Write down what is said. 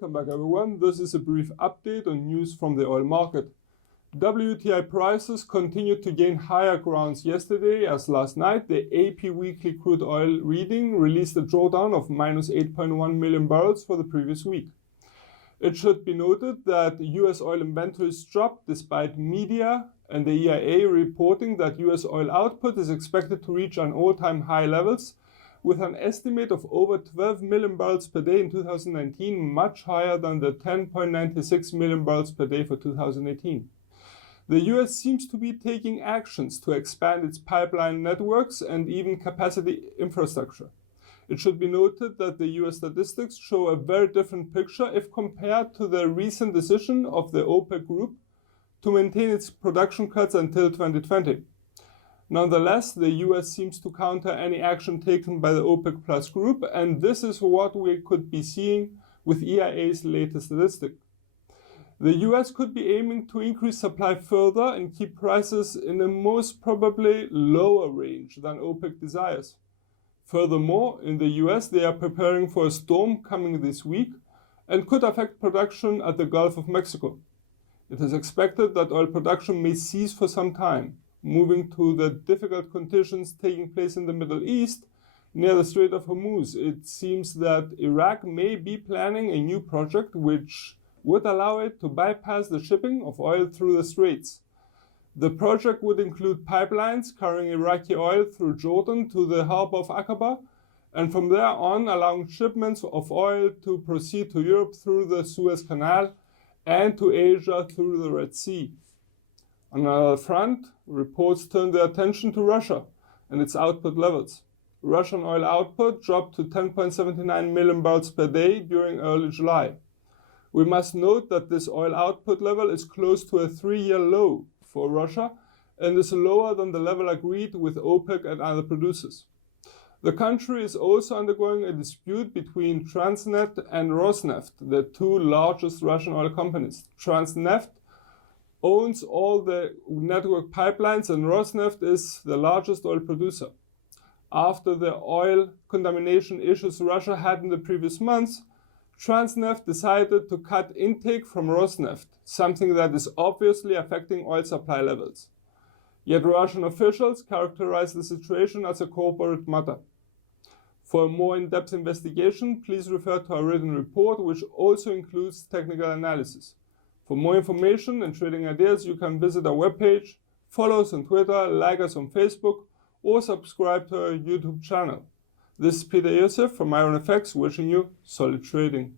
Welcome back everyone. This is a brief update on news from the oil market. WTI prices continued to gain higher grounds yesterday as last night the AP weekly crude oil reading released a drawdown of minus 8.1 million barrels for the previous week. It should be noted that US oil inventories dropped despite media and the EIA reporting that US oil output is expected to reach an all-time high levels with an estimate of over 12 million barrels per day in 2019, much higher than the 10.96 million barrels per day for 2018. The US seems to be taking actions to expand its pipeline networks and even capacity infrastructure. It should be noted that the US statistics show a very different picture if compared to the recent decision of the OPEC group to maintain its production cuts until 2020. Nonetheless, the US seems to counter any action taken by the OPEC Plus group, and this is what we could be seeing with EIA's latest statistic. The US could be aiming to increase supply further and keep prices in a most probably lower range than OPEC desires. Furthermore, in the US, they are preparing for a storm coming this week and could affect production at the Gulf of Mexico. It is expected that oil production may cease for some time, moving to the difficult conditions taking place in the Middle East near the Strait of Hormuz. It seems that Iraq may be planning a new project which would allow it to bypass the shipping of oil through the straits. The project would include pipelines carrying Iraqi oil through Jordan to the harbor of Aqaba, and from there on allowing shipments of oil to proceed to Europe through the Suez Canal and to Asia through the Red Sea. On another front, reports turned their attention to Russia and its output levels. Russian oil output dropped to 10.79 million barrels per day during early July. We must note that this oil output level is close to a 3-year low for Russia and is lower than the level agreed with OPEC and other producers. The country is also undergoing a dispute between Transneft and Rosneft, the two largest Russian oil companies. Transneft owns all the network pipelines and Rosneft is the largest oil producer. After the oil contamination issues Russia had in the previous months, Transneft decided to cut intake from Rosneft, something that is obviously affecting oil supply levels. Yet Russian officials characterize the situation as a corporate matter. For a more in-depth investigation, please refer to our written report, which also includes technical analysis. For more information and trading ideas, you can visit our webpage, follow us on Twitter, like us on Facebook, or subscribe to our YouTube channel. This is Peter Yosef from IronFX wishing you solid trading.